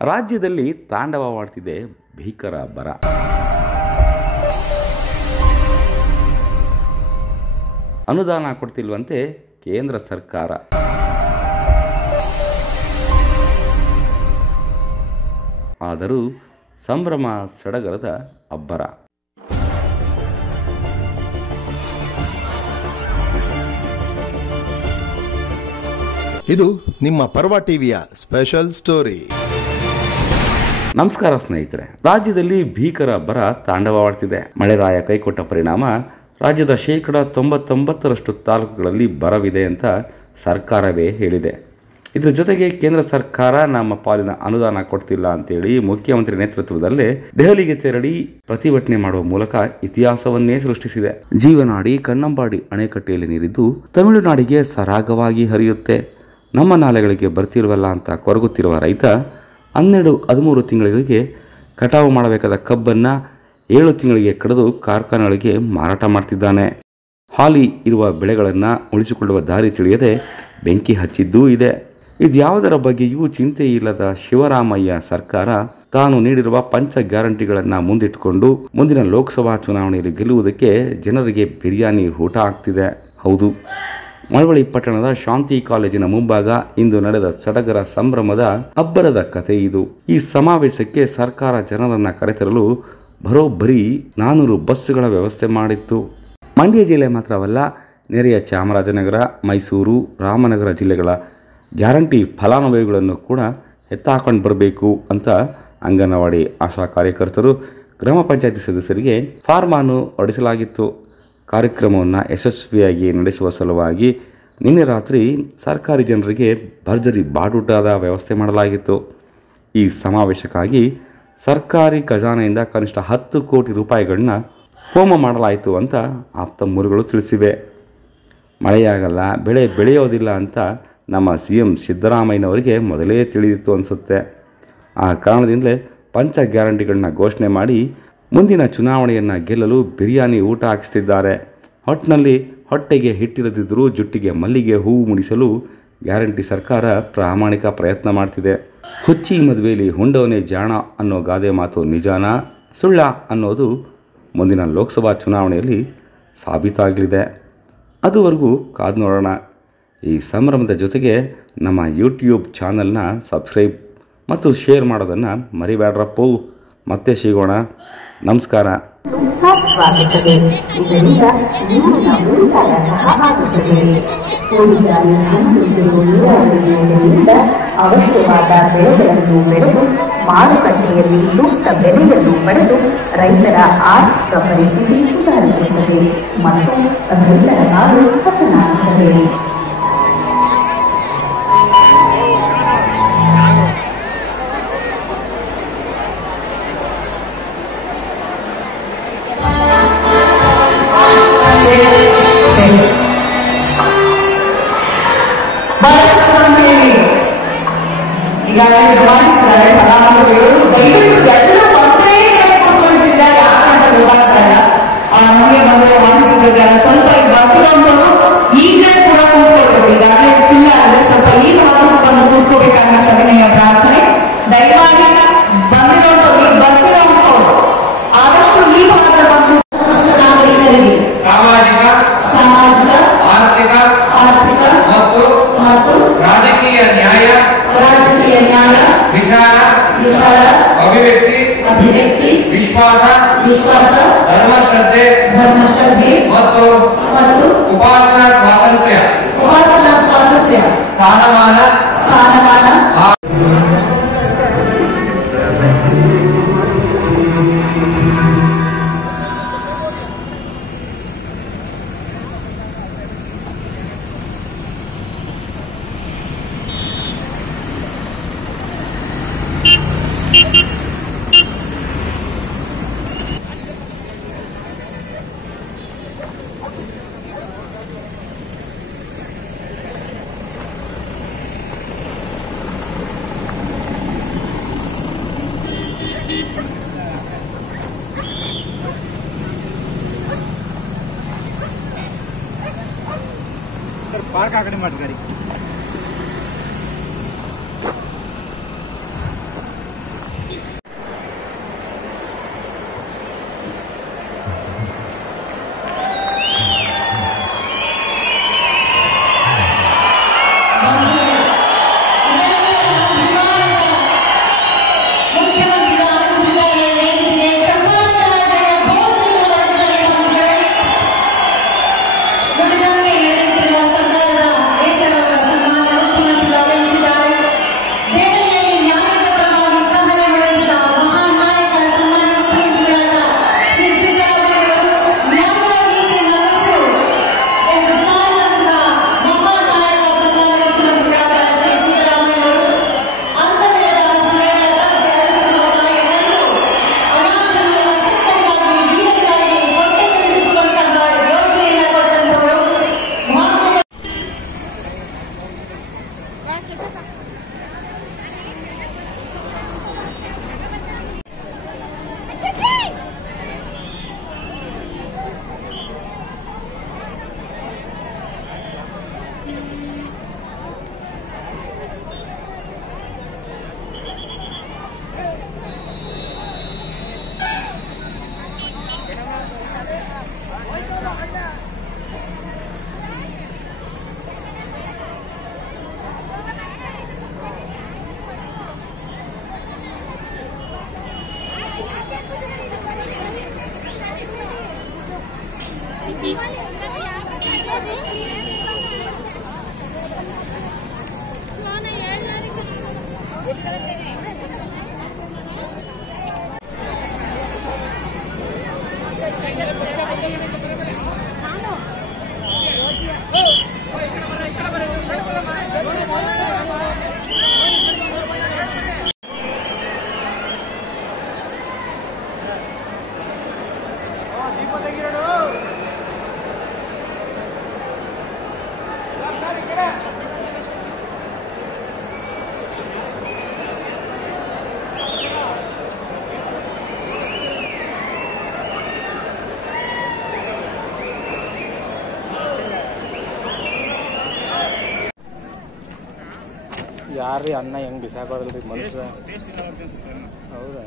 ರಾಜ್ಯದಲ್ಲಿ ತಾಂಡವವಾಡ್ತಿದೆ ಭೀಕರ ಬರ. ಅನುದಾನ ಕೊಡ್ತಿಲ್ವಂತೆ ಕೇಂದ್ರ ಸರ್ಕಾರ. ಆದರೂ ಸಂಭ್ರಮ ಸಡಗರದ ಅಬ್ಬರ. ಇದು ನಿಮ್ಮ ಪರ್ವ ಟಿವಿಯ ಸ್ಪೆಷಲ್ ಸ್ಟೋರಿ. ನಮಸ್ಕಾರ ಸ್ನೇಹಿತರೆ. ರಾಜ್ಯದಲ್ಲಿ ಭೀಕರ ಬರ ತಾಂಡವವಾಡ್ತಿದೆ. ಮಳೆರಾಯ ಕೈಕೊಟ್ಟ ಪರಿಣಾಮ ರಾಜ್ಯದ 99% ತಾಲೂಕುಗಳಲ್ಲಿ ಬರವಿದೆ ಅಂತ ಸರ್ಕಾರವೇ ಹೇಳಿದೆ. ಇದರ ಜೊತೆಗೆ ಕೇಂದ್ರ ಸರ್ಕಾರ ನಮ್ಮ ಪಾಲಿನ ಅನುದಾನ ಕೊಡ್ತಿಲ್ಲ ಅಂತೇಳಿ ಮುಖ್ಯಮಂತ್ರಿ ನೇತೃತ್ವದಲ್ಲೇ ದೆಹಲಿಗೆ ತೆರಳಿ ಪ್ರತಿಭಟನೆ ಮಾಡುವ ಮೂಲಕ ಇತಿಹಾಸವನ್ನೇ ಸೃಷ್ಟಿಸಿದೆ. ಜೀವನಾಡಿ ಕನ್ನಂಬಾಡಿ ಅಣೆಕಟ್ಟೆಯಲ್ಲಿ ನೀರಿದ್ದು ತಮಿಳುನಾಡಿಗೆ ಸರಾಗವಾಗಿ ಹರಿಯುತ್ತೆ. ನಮ್ಮ ನಾಲೆಗಳಿಗೆ ಬರ್ತಿಲ್ವಲ್ಲ ಅಂತ ಕೊರಗುತ್ತಿರುವ ರೈತ 12-13 ತಿಂಗಳಿಗೆ ಕಟಾವು ಮಾಡಬೇಕಾದ ಕಬ್ಬನ್ನು 7 ತಿಂಗಳಿಗೆ ಕಡಿದು ಕಾರ್ಖಾನೆಗಳಿಗೆ ಮಾರಾಟ ಮಾಡ್ತಿದ್ದಾನೆ. ಹಾಲಿ ಇರುವ ಬೆಳೆಗಳನ್ನು ಉಳಿಸಿಕೊಳ್ಳುವ ದಾರಿ ತಿಳಿಯದೆ ಬೆಂಕಿ ಹಚ್ಚಿದ್ದೂ ಇದೆ. ಇದ್ಯಾವುದರ ಬಗ್ಗೆಯೂ ಚಿಂತೆ ಇಲ್ಲದ ಶಿವರಾಮಯ್ಯ ಸರ್ಕಾರ ತಾನು ನೀಡಿರುವ ಪಂಚ ಗ್ಯಾರಂಟಿಗಳನ್ನು ಮುಂದಿಟ್ಟುಕೊಂಡು ಮುಂದಿನ ಲೋಕಸಭಾ ಚುನಾವಣೆಯಲ್ಲಿ ಗೆಲ್ಲುವುದಕ್ಕೆ ಜನರಿಗೆ ಬಿರಿಯಾನಿ ಊಟ ಆಗ್ತಿದೆ. ಹೌದು, ಮಳವಳ್ಳಿ ಪಟ್ಟಣದ ಶಾಂತಿ ಕಾಲೇಜಿನ ಮುಂಭಾಗ ಇಂದು ನಡೆದ ಸಡಗರ ಸಂಭ್ರಮದ ಅಬ್ಬರದ ಕಥೆ ಇದು. ಈ ಸಮಾವೇಶಕ್ಕೆ ಸರ್ಕಾರ ಜನರನ್ನ ಕರೆತರಲು ಬರೋಬ್ಬರಿ 400 ಬಸ್ಸುಗಳ ವ್ಯವಸ್ಥೆ ಮಾಡಿತ್ತು. ಮಂಡ್ಯ ಜಿಲ್ಲೆ ಮಾತ್ರವಲ್ಲ, ನೆರೆಯ ಚಾಮರಾಜನಗರ, ಮೈಸೂರು, ರಾಮನಗರ ಜಿಲ್ಲೆಗಳ ಗ್ಯಾರಂಟಿ ಫಲಾನುಭವಿಗಳನ್ನು ಕೂಡ ಎತ್ತಾಕೊಂಡು ಬರಬೇಕು ಅಂತ ಅಂಗನವಾಡಿ ಆಶಾ ಕಾರ್ಯಕರ್ತರು, ಗ್ರಾಮ ಪಂಚಾಯತಿ ಸದಸ್ಯರಿಗೆ ಫಾರ್ಮನ್ನು ಹೊರಡಿಸಲಾಗಿತ್ತು. ಕಾರ್ಯಕ್ರಮವನ್ನು ಯಶಸ್ವಿಯಾಗಿ ನಡೆಸುವ ಸಲುವಾಗಿ ನಿನ್ನೆ ರಾತ್ರಿ ಸರ್ಕಾರಿ ಜನರಿಗೆ ಭರ್ಜರಿ ಬಾಡೂಟದ ವ್ಯವಸ್ಥೆ ಮಾಡಲಾಗಿತ್ತು. ಈ ಸಮಾವೇಶಕ್ಕಾಗಿ ಸರ್ಕಾರಿ ಖಜಾನೆಯಿಂದ ಕನಿಷ್ಠ 10 ಕೋಟಿ ರೂಪಾಯಿಗಳನ್ನ ಹೋಮ ಮಾಡಲಾಯಿತು ಅಂತ ಆಪ್ತ ಮೂಲಗಳು ತಿಳಿಸಿವೆ. ಮಳೆಯಾಗಲ್ಲ, ಬೆಳೆ ಬೆಳೆಯೋದಿಲ್ಲ ಅಂತ ನಮ್ಮ CM ಸಿದ್ದರಾಮಯ್ಯನವರಿಗೆ ಮೊದಲೇ ತಿಳಿದಿತ್ತು ಅನಿಸುತ್ತೆ. ಆ ಕಾರಣದಿಂದಲೇ ಪಂಚ ಗ್ಯಾರಂಟಿಗಳನ್ನ ಘೋಷಣೆ ಮಾಡಿ ಮುಂದಿನ ಚುನಾವಣೆಯನ್ನು ಗೆಲ್ಲಲು ಬಿರಿಯಾನಿ ಊಟ ಹಾಕಿಸ್ತಿದ್ದಾರೆ. ಹೊಟ್ಟಿನಲ್ಲಿ ಹೊಟ್ಟೆಗೆ ಹಿಟ್ಟಿರದಿದ್ದರೂ ಜುಟ್ಟಿಗೆ ಮಲ್ಲಿಗೆ ಹೂವು ಮುಡಿಸಲು ಗ್ಯಾರಂಟಿ ಸರ್ಕಾರ ಪ್ರಾಮಾಣಿಕ ಪ್ರಯತ್ನ ಮಾಡ್ತಿದೆ. ಹುಚ್ಚಿ ಮದುವೆಯಲ್ಲಿ ಹುಂಡವನೇ ಜಾಣ ಅನ್ನೋ ಗಾದೆ ಮಾತು ನಿಜಾನ ಸುಳ್ಳ ಅನ್ನೋದು ಮುಂದಿನ ಲೋಕಸಭಾ ಚುನಾವಣೆಯಲ್ಲಿ ಸಾಬೀತಾಗಲಿದೆ. ಅದುವರೆಗೂ ಕಾದು ನೋಡೋಣ. ಈ ಸಂಭ್ರಮದ ಜೊತೆಗೆ ನಮ್ಮ ಯೂಟ್ಯೂಬ್ ಚಾನಲ್ನ ಸಬ್ಸ್ಕ್ರೈಬ್ ಮತ್ತು ಶೇರ್ ಮಾಡೋದನ್ನು ಮರಿಬೇಡ್ರಪ್ಪು. ಮತ್ತೆ ಸಿಗೋಣ. ನಮಸ್ಕಾರ. ಇದರಿಂದ ನೀರಿನ ಉಳಿತಾಯ ಸಹ ಆಗುತ್ತದೆ. ಅವಶ್ಯವಾದ ಬೆಳೆಗಳನ್ನು ಬೆಳೆದು ಮಾರುಕಟ್ಟೆಯಲ್ಲಿ ಸೂಕ್ತ ಬೆಲೆಯನ್ನು ಪಡೆದು ರೈತರ ಆರ್ಥಿಕ ಪರಿಸ್ಥಿತಿ ಸುಧಾರಿಸುತ್ತದೆ ಮತ್ತು ರೈತರ ನಾಡು ಹಸನಾಗುತ್ತದೆ. ಈಗಾಗಲೇ ಜಮಾಯಿಸಿದ್ದಾರೆ ಫಲಾನುಭವಿಗಳು. ದಯವಿಟ್ಟು ಎಲ್ಲ ಒಂದೇ ಕಡೆ ಕೂತ್ಕೊಂಡಿಲ್ಲ, ಯಾಕಂತ ಗೊತ್ತಾಗ್ತಾ ಇಲ್ಲ. ನಮಗೆ ಬಂದಿರೋ ಮಾಹಿತಿ ಪ್ರಕಾರ ಸ್ವಲ್ಪ ಬರ್ತಿರೋಂಥವ್ರು ಈಗಲೇ ಕೂಡ ಕೂತ್ಕೊಳ್ಬೇಕು. ಈಗಾಗಲೇ ಫಿಲ್ ಆಗಿದೆ, ಸ್ವಲ್ಪ ಈ ಭಾಗಕ್ಕೂ ಬಂದು ಕೂತ್ಕೋಬೇಕಾಗ ಸವಿನಯ ಪ್ರಾರ್ಥನೆ. ದಯಮಾಡಿ ಬಂದಿರೋಂಥವ್ರು, ಈಗ ಬರ್ತಿರೋಂಥವ್ರು ಆದಷ್ಟು ಈ ಭಾಗದಲ್ಲಿ ಬಂದು ಸಾಮಾಜಿಕ ಆರ್ಥಿಕ ಮತ್ತು ರಾಜಕೀಯ ನ್ಯಾಯ ವಿಚಾರ ಅಭಿವ್ಯಕ್ತಿ ವಿಶ್ವಾಸ ಧರ್ಮಶ್ರದ್ಧೆ ಮತ್ತು ಉಪಾಸನಾ ಸ್ವಾತಂತ್ರ್ಯ ಸ್ಥಾನಮಾನ ಪಾರ್ಕ್ ಆ ಕಡೆ ಮಾಡಿ ಗಾಡಿ. ಯಾರು ಅನ್ನ ಹೆಂಗೆ ಬಿಸಾಕೋದಲ್ರಿ ಮನುಷ್ಯ. ಹೌದಾ?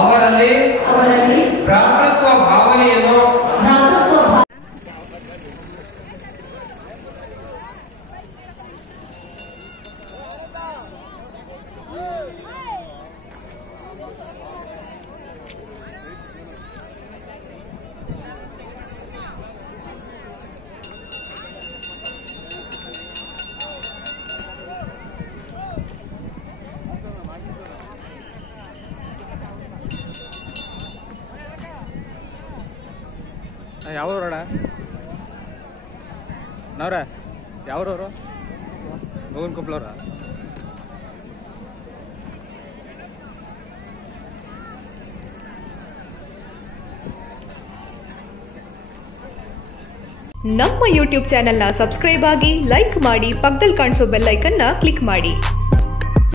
ಅವರಲ್ಲಿ ಭ್ರಾತೃತ್ವ ಭಾವನೆಯನ್ನು ಯಾವ್ರಣ ನಾವ್ರ ಯಾವ್ರವರು ಗೋವಿನ ಕೊಪ್ಪಳವ್ರ? ನಮ್ಮ ಯೂಟ್ಯೂಬ್ ಚಾನೆಲ್ನ ಸಬ್ಸ್ಕ್ರೈಬ್ ಆಗಿ, ಲೈಕ್ ಮಾಡಿ, ಪಕ್ಕದಲ್ಲಿ ಕಾಣಿಸೋ ಬೆಲ್ ಐಕನ್ನ ಕ್ಲಿಕ್ ಮಾಡಿ.